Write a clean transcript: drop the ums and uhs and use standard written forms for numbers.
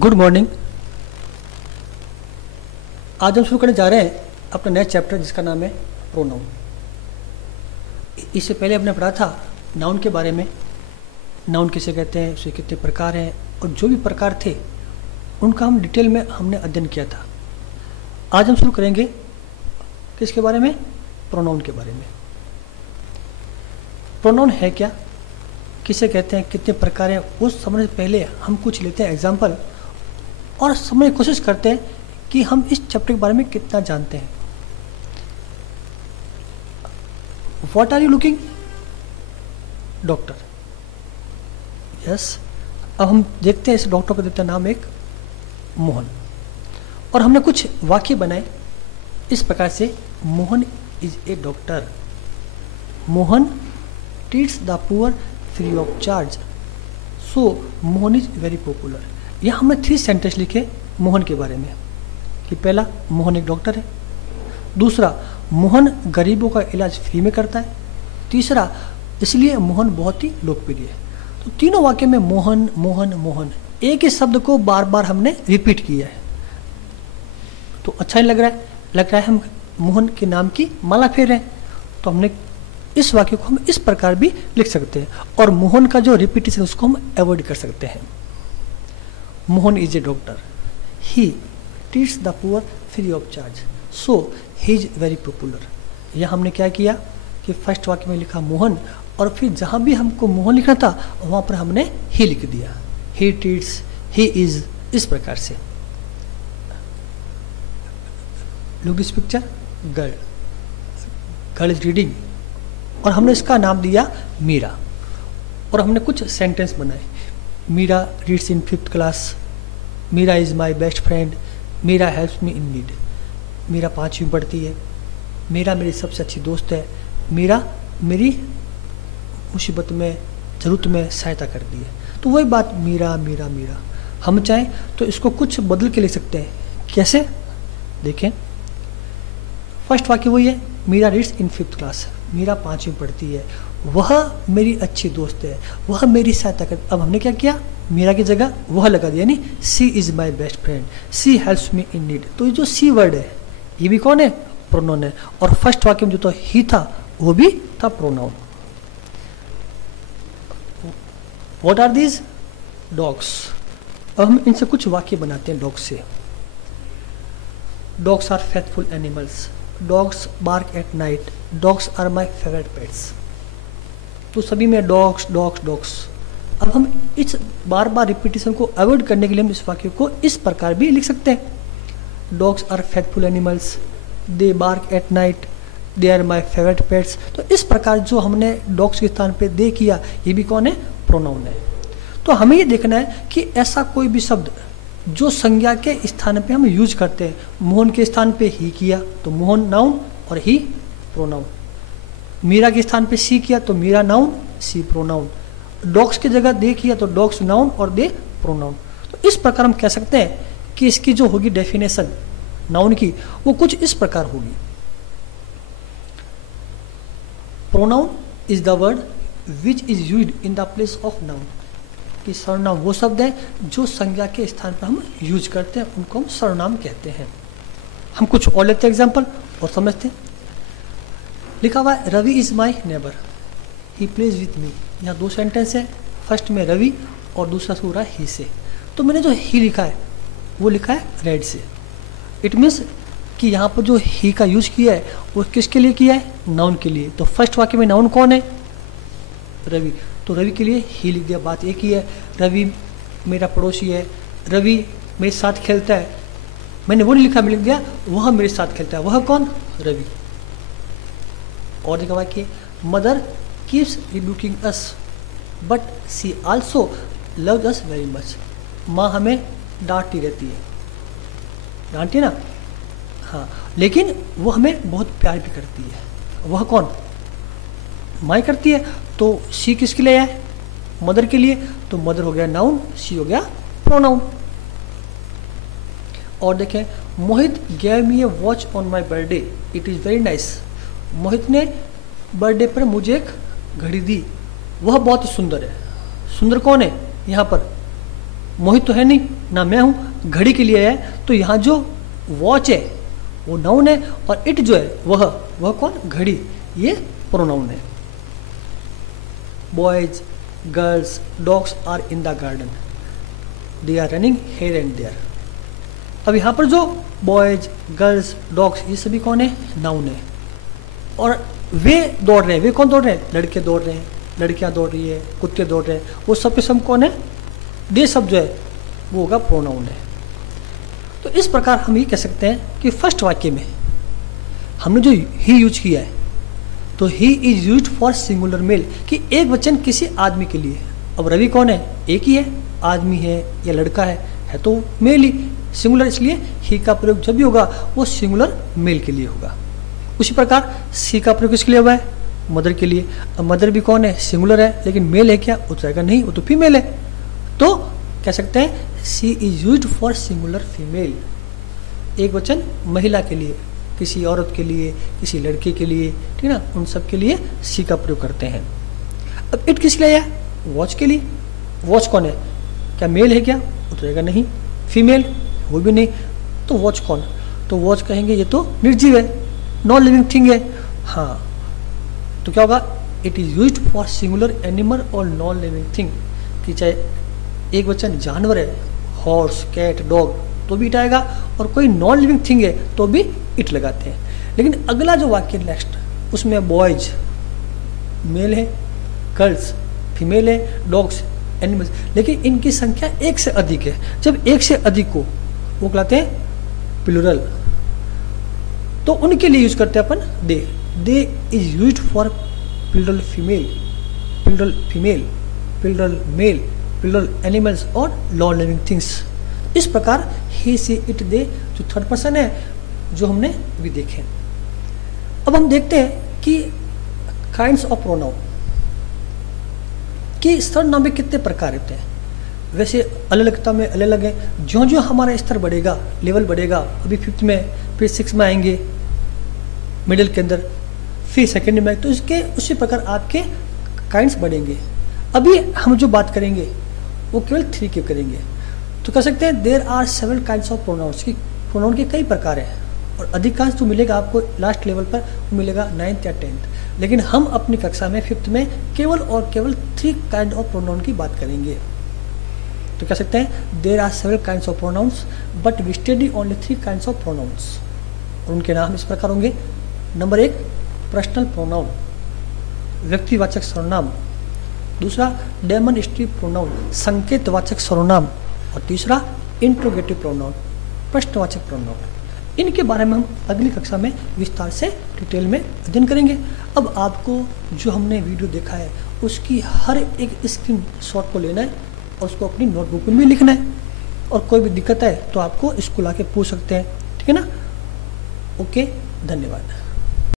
Good morning. आज हम शुरू करने जा रहे हैं अपना नया चैप्टर जिसका नाम है प्रोनाउन। इससे पहले हमने पढ़ा था नाउन के बारे में, नाउन किसे कहते हैं, उसके कितने प्रकार हैं और जो भी प्रकार थे उनका हम डिटेल में हमने अध्ययन किया था। आज हम शुरू करेंगे किसके बारे में? प्रोनाउन के बारे में। प्रोनाउन है क्या, किसे कहते हैं, कितने प्रकार हैं, वो समझने से पहले हम कुछ लेते हैं एग्जाम्पल और समझने की कोशिश करते हैं कि हम इस चैप्टर के बारे में कितना जानते हैं। What are you looking? Doctor. Yes. अब हम देखते हैं इस डॉक्टर को देता नाम एक मोहन, और हमने कुछ वाक्य बनाए इस प्रकार से। Mohan is a doctor. Mohan treats the poor free of charge, so Mohan is very popular. यहाँ हमने 3 सेंटेंस लिखे मोहन के बारे में कि पहला, मोहन एक डॉक्टर है। दूसरा, मोहन गरीबों का इलाज फ्री में करता है। तीसरा, इसलिए मोहन बहुत ही लोकप्रिय है। तो तीनों वाक्य में मोहन मोहन मोहन, एक ही शब्द को बार बार हमने रिपीट किया है। तो अच्छा नहीं लग रहा है हम मोहन के नाम की माला फेर रहे हैं। तो हमने इस वाक्य को हम इस प्रकार भी लिख सकते हैं, और मोहन का जो रिपीटेशन उसको हम अवॉइड कर सकते हैं। Mohan is a doctor, he treats the poor free of charge, so he is very popular. यह हमने क्या किया कि फर्स्ट वाक्य में लिखा मोहन, और फिर जहां भी हमको मोहन लिखना था वहां पर हमने ही लिख दिया। ही ट्रीट्स, ही इज, इस प्रकार से। Look this picture, girl is reading, और हमने इसका नाम दिया मीरा, और हमने कुछ सेंटेंस बनाए। Meera reads in 5th class, Meera is my best friend, Meera helps me in need. Meera 5वीं पढ़ती है, मीरा मेरी सबसे अच्छी दोस्त है, मीरा मेरी मुसीबत में, ज़रूरत में सहायता करती है। तो वही बात, मीरा मीरा मीरा। हम चाहें तो इसको कुछ बदल के लिख सकते हैं। कैसे? देखें, फर्स्ट वाक्य वही है, Meera reads in 5th class, Meera 5वीं पढ़ती है, वह मेरी अच्छी दोस्त है, वह मेरी सहायता कर। अब हमने क्या किया, मीरा की जगह वह लगा दिया, यानी she is my best friend, she helps me in need. तो ये जो सी वर्ड है ये भी कौन है? प्रोनाउन है। और फर्स्ट वाक्य में जो तो ही था वो भी था pronoun. What are these? Dogs. अब हम इनसे कुछ वाक्य बनाते हैं डॉग्स से। Dogs are faithful animals, dogs bark at night, dogs are my favourite pets. तो सभी में डॉग्स डॉग्स डॉग्स। अब हम इस बार बार रिपीटेशन को अवॉइड करने के लिए हम इस वाक्य को इस प्रकार भी लिख सकते हैं। Dogs are faithful animals, they bark at night, they are my favourite pets. तो इस प्रकार जो हमने डॉग्स के स्थान पे दे किया, ये भी कौन है? प्रोनाउन है। तो हमें ये देखना है कि ऐसा कोई भी शब्द जो संज्ञा के स्थान पे हम यूज करते हैं, मोहन के स्थान पे ही किया तो मोहन नाउन और ही प्रोनाउन, मीरा के स्थान पे सी किया तो मीरा नाउन, सी प्रोनाउन, डॉग्स की जगह दे किया तो डॉग्स नाउन और दे प्रोनाउन। तो इस प्रकार हम कह सकते हैं कि इसकी जो होगी डेफिनेशन नाउन की, वो कुछ इस प्रकार होगी। Pronoun is the word which is used in the place of noun. कि सर्वनाम वो शब्द है जो संज्ञा के स्थान पर हम यूज करते हैं, उनको हम सर्वनाम कहते हैं। हम कुछ और लेते हैं एग्जाम्पल और समझते हैं। लिखा हुआ है, Ravi is my neighbour, he plays with me. यहाँ 2 सेंटेंस है, फर्स्ट में रवि और दूसरा शुरू रहा ही से। तो मैंने जो ही लिखा है वो लिखा है रेड से। इट मीन्स कि यहाँ पर जो ही का यूज किया है वो किसके लिए किया है? नाउन के लिए। तो फर्स्ट वाक्य में नाउन कौन है? रवि। तो रवि के लिए ही लिख दिया। बात एक ही है, रवि मेरा पड़ोसी है, रवि मेरे साथ खेलता है। मैंने वो नहीं लिखा, मैं लिख दिया वह मेरे साथ खेलता है। वह कौन? रवि। और देखा वाक्य, mother keeps rebuking us but she also loves us very much. माँ हमें डांटती रहती है, डांटती ना, हाँ, लेकिन वो हमें बहुत प्यार भी करती है। वह कौन? माँ करती है। तो सी किसके लिए है? मदर के लिए। तो मदर हो गया नाउन, सी हो गया प्रोनाउन। और देखें, Mohit gave me a watch on my birthday, it is very nice. Mohit ने बर्थडे पर मुझे एक घड़ी दी, वह बहुत ही सुंदर है। सुंदर कौन है यहाँ पर? मोहित तो है नहीं, ना मैं हूँ, घड़ी के लिए है, तो यहाँ जो वॉच है वो नाउन है, और इट जो है वह कौन, घड़ी, ये प्रोनाउन है। Boys, girls, dogs are in the garden, they are running here and there. अब यहाँ पर जो बॉयज, गर्ल्स, डॉग्स, ये सभी कौन है, नाउन है। और वे दौड़ रहे हैं, वे कौन दौड़ रहे हैं, लड़के दौड़ रहे हैं, लड़कियाँ दौड़ रही है, कुत्ते दौड़ रहे हैं, वो सब के सब कौन है, दे शब्द जो है वो होगा प्रोनाउन है। तो इस प्रकार हम ये कह सकते हैं कि फर्स्ट वाक्य में हमने जो ही यूज किया है, तो he is used for singular male, कि एक वचन किसी आदमी के लिए। अब रवि कौन है, एक ही है, आदमी है या लड़का है तो मेल ही, सिंगुलर, इसलिए ही का प्रयोग जब भी होगा वो सिंगुलर मेल के लिए होगा। उसी प्रकार सी का प्रयोग किसके लिए हुआ है, मदर के लिए। अब मदर भी कौन है, सिंगुलर है, लेकिन मेल है क्या, उतरेगा नहीं, वो तो फीमेल है। तो कह सकते हैं she is used for singular female, एक वचन महिला के लिए, किसी औरत के लिए, किसी लड़के के लिए, ठीक है ना, उन सब के लिए सी का प्रयोग करते हैं। अब इट किस लिए आया, वॉच के लिए। वॉच कौन है, क्या मेल है क्या, उतरेगा नहीं, फीमेल वो भी नहीं, तो वॉच कौन, तो वॉच कहेंगे ये तो निर्जीव है, नॉन लिविंग थिंग है। हाँ, तो क्या होगा, it is used for singular animal और नॉन लिविंग थिंग, कि चाहे एक वचन जानवर है, हॉर्स, कैट, डॉग, तो भी इट आएगा, और कोई नॉन लिविंग थिंग है तो भी इट लगाते हैं। लेकिन अगला जो वाक्य नेक्स्ट, उसमें बॉयज मेल है, गर्ल्स फीमेल है, डॉग्स एनिमल्स, लेकिन इनकी संख्या एक से अधिक है। जब एक से अधिक को वो कहलाते हैं प्लूरल, तो उनके लिए यूज करते हैं अपन they. They is used for plural female, plural female, plural male, plural animals और नॉन लिविंग थिंग्स। इस प्रकार ही, सी, इट, दे जो थर्ड पर्सन है जो हमने भी देखे। अब हम देखते हैं कि काइंड्स ऑफ प्रोनाउन कि सर्वनाम में कितने प्रकार होते हैं। वैसे अलगता में अलग अलग है, ज्यों ज्यों हमारा स्तर बढ़ेगा, लेवल बढ़ेगा, अभी 5th में, फिर 6 में आएंगे, मिडिल के अंदर, फिर सेकेंड में, तो इसके उसी प्रकार आपके काइंड्स बढ़ेंगे। अभी हम जो बात करेंगे वो केवल 3 के करेंगे। तो कह सकते हैं there are several kinds of pronouns, की प्रोनाउन के कई प्रकार हैं, और अधिकांश जो मिलेगा आपको लास्ट लेवल पर वो मिलेगा 9th या 10th। लेकिन हम अपनी कक्षा में 5th में केवल और केवल 3 काइंड ऑफ प्रोनाउन की बात करेंगे। तो कह सकते हैं there are several kinds of pronouns but we study only 3 kinds of pronouns, और उनके नाम इस प्रकार होंगे। नंबर 1 पर्सनल प्रोनाउन, व्यक्तिवाचक सर्वनाम। दूसरा डेमोन्स्ट्रेटिव प्रोनाउन, संकेतवाचक सर्वनाम। और तीसरा इंट्रोगेटिव प्रोनाउन, प्रश्नवाचक प्रोनाउन। इनके बारे में हम अगली कक्षा में विस्तार से डिटेल में अध्ययन करेंगे। अब आपको जो हमने वीडियो देखा है उसकी हर एक स्क्रीन शॉट को लेना है और उसको अपनी नोटबुक में भी लिखना है, और कोई भी दिक्कत है तो आपको स्कूल आके पूछ सकते हैं, ठीक है ना। ओके, धन्यवाद।